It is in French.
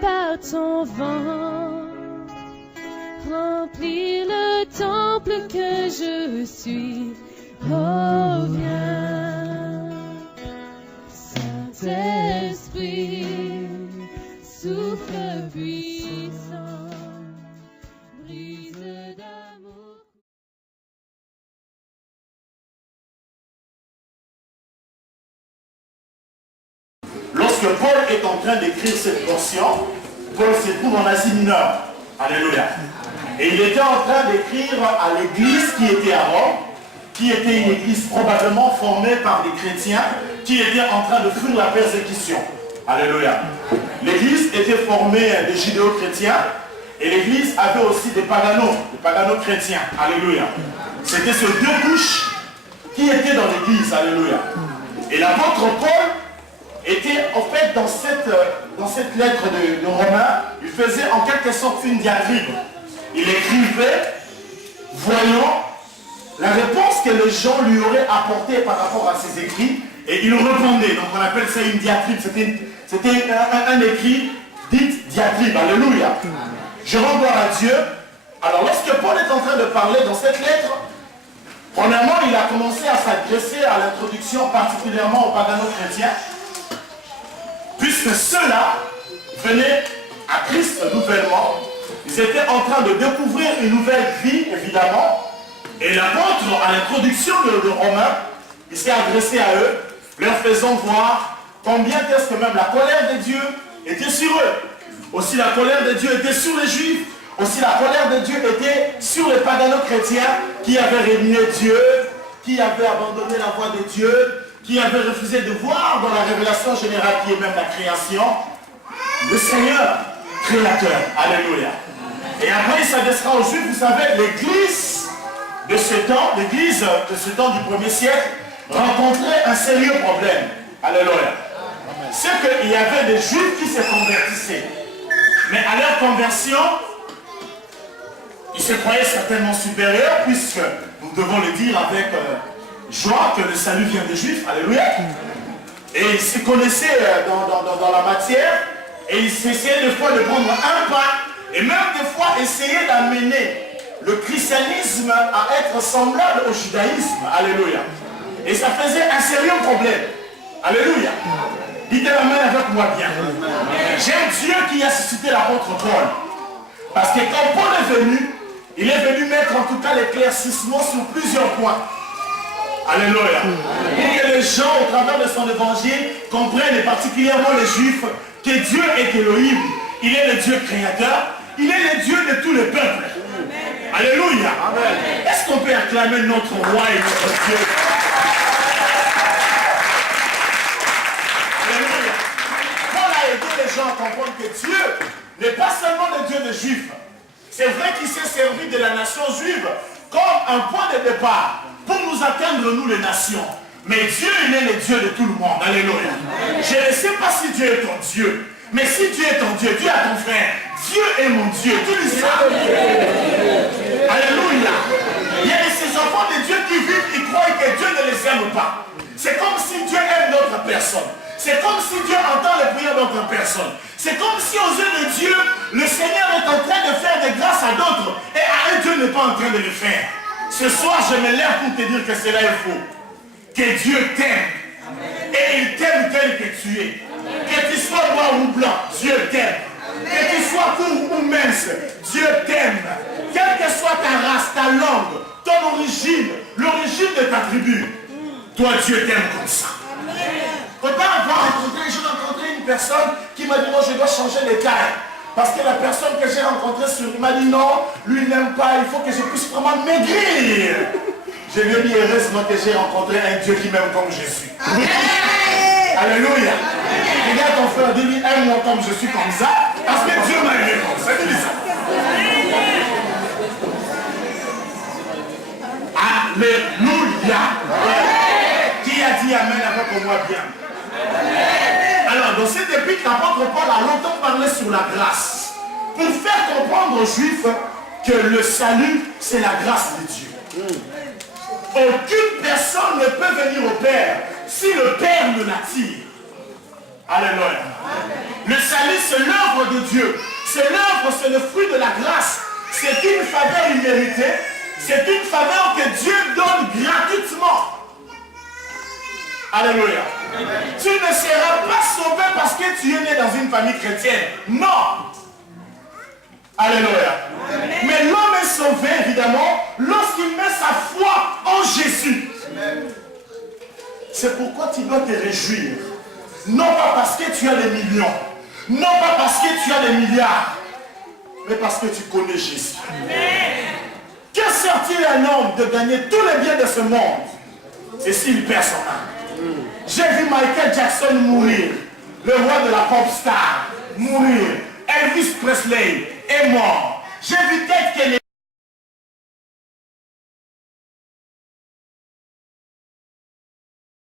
par ton vent. Remplir le temple que je suis. Oh, viens, Saint-Esprit, souffle puissant, brise d'amour. Lorsque Paul est en train d'écrire cette portion, Paul se trouve en Asie mineure. Alléluia. Et il était en train d'écrire à l'église qui était à Rome, qui était une église probablement formée par des chrétiens qui étaient en train de fuir la persécution. Alléluia. L'église était formée des judéo-chrétiens et l'église avait aussi des pagano-chrétiens. Alléluia. C'était ces deux couches qui étaient dans l'église. Alléluia. Et l'apôtre Paul était en fait dans cette lettre de Romains, il faisait en quelque sorte une diatribe. Il écrivait, voyant la réponse que les gens lui auraient apportée par rapport à ses écrits, et il répondait. Donc on appelle ça une diatribe. C'était un écrit dit diatribe. Alléluia. Je rends gloire à Dieu. Alors lorsque Paul est en train de parler dans cette lettre, premièrement, il a commencé à s'adresser à l'introduction particulièrement aux pagano-chrétiens, puisque ceux-là venaient à Christ nouvellement. Ils étaient en train de découvrir une nouvelle vie, évidemment. Et l'apôtre, à l'introduction de Romains, il s'est adressé à eux, leur faisant voir combien est-ce que même la colère de Dieu était sur eux. Aussi la colère de Dieu était sur les Juifs. Aussi la colère de Dieu était sur les pagano-chrétiens qui avaient renié Dieu, qui avaient abandonné la voie de Dieu, qui avaient refusé de voir dans la révélation générale qui est même la création, le Seigneur créateur. Alléluia. Et après il s'adressera aux Juifs. Vous savez, l'église de ce temps, l'église de ce temps du 1er siècle, rencontrait un sérieux problème. Alléluia. C'est qu'il y avait des Juifs qui se convertissaient. Mais à leur conversion, ils se croyaient certainement supérieurs, puisque nous devons le dire avec joie que le salut vient des Juifs. Alléluia. Et ils se connaissaient dans la matière, et ils essayaient des fois de prendre un pas, et même des fois essayer d'amener le christianisme à être semblable au judaïsme. Alléluia. Et ça faisait un sérieux problème. Alléluia. Dites amen avec moi bien. J'aime Dieu qui a suscité l'apôtre Paul. Parce que quand Paul est venu, il est venu mettre en tout cas l'éclaircissement sur plusieurs points. Alléluia. Pour que les gens, au travers de son évangile, comprennent, et particulièrement les Juifs, que Dieu est Elohim. Il est le Dieu créateur. Il est le Dieu de tous les peuples. Alléluia. Est-ce qu'on peut acclamer notre roi et notre Dieu? Alléluia. Paul a aidé les gens à comprendre que Dieu n'est pas seulement le Dieu des Juifs. C'est vrai qu'il s'est servi de la nation juive comme un point de départ pour nous atteindre, nous les nations. Mais Dieu, il est le Dieu de tout le monde. Alléluia. Je ne sais pas si Dieu est ton Dieu. Mais si Dieu est ton Dieu, dis à ton frère, Dieu est mon Dieu. Tu dis ça. Alléluia. Il y a de ces enfants de Dieu qui vivent, qui croient que Dieu ne les aime pas. C'est comme si Dieu aime d'autres personnes. C'est comme si Dieu entend les prières d'autres personnes. C'est comme si aux yeux de Dieu, le Seigneur est en train de faire des grâces à d'autres. Et à eux, Dieu n'est pas en train de le faire. Ce soir, je me lève pour te dire que cela est faux. Que Dieu t'aime. Et il t'aime tel que tu es. Que tu sois noir ou blanc, Dieu t'aime. Que tu sois court ou mince, Dieu t'aime. Quelle que soit ta race, ta langue, ton origine, l'origine de ta tribu, toi Dieu t'aime comme ça. J'ai rencontré une personne qui m'a dit non, je dois changer de taille. Parce que la personne que j'ai rencontrée sur lui m'a dit non, lui il n'aime pas, il faut que je puisse vraiment maigrir. Je lui ai dit heureusement que j'ai rencontré un Dieu qui m'aime comme je suis. Alléluia. Regarde ton frère, dis-lui aime-moi comme je suis comme ça, parce que Dieu m'a aimé comme ça. Dis-lui ça. Alléluia. Qui a dit amen avec moi bien? Alors, dans cette épître, l'apôtre Paul a longtemps parlé sur la grâce, pour faire comprendre aux Juifs que le salut, c'est la grâce de Dieu. Aucune personne ne peut venir au Père si le Père ne l'attire. Alléluia. Le salut, c'est l'œuvre de Dieu. C'est l'œuvre, c'est le fruit de la grâce. C'est une faveur imméritée. C'est une faveur que Dieu donne gratuitement. Alléluia. Tu ne seras pas sauvé parce que tu es né dans une famille chrétienne. Non. Alléluia. Mais l'homme est sauvé, évidemment, lorsqu'il met sa foi en Jésus. C'est pourquoi tu dois te réjouir. Non pas parce que tu as des millions. Non pas parce que tu as des milliards. Mais parce que tu connais Jésus. Que sert-il à un homme de gagner tous les biens de ce monde? C'est s'il perd son âme. J'ai vu Michael Jackson mourir. Le roi de la pop star mourir. Elvis Presley est mort. J'ai vu Ted Kennedy.